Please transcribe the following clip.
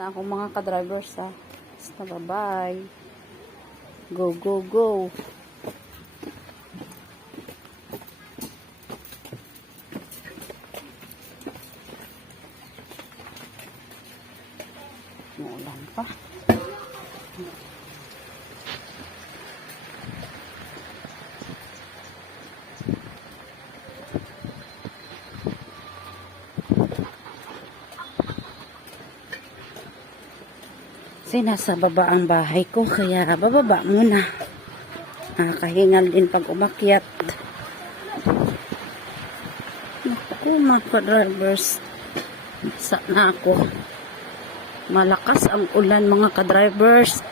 Na ako mga ka-drivers ha. Basta bye-bye. Go, go, go. Muulan pa. Kasi nasa baba ang bahay ko, kaya bababa muna. Nakakahingal din pag umakyat. Naku mga ka-drivers, sa na ako. Malakas ang ulan mga ka-drivers.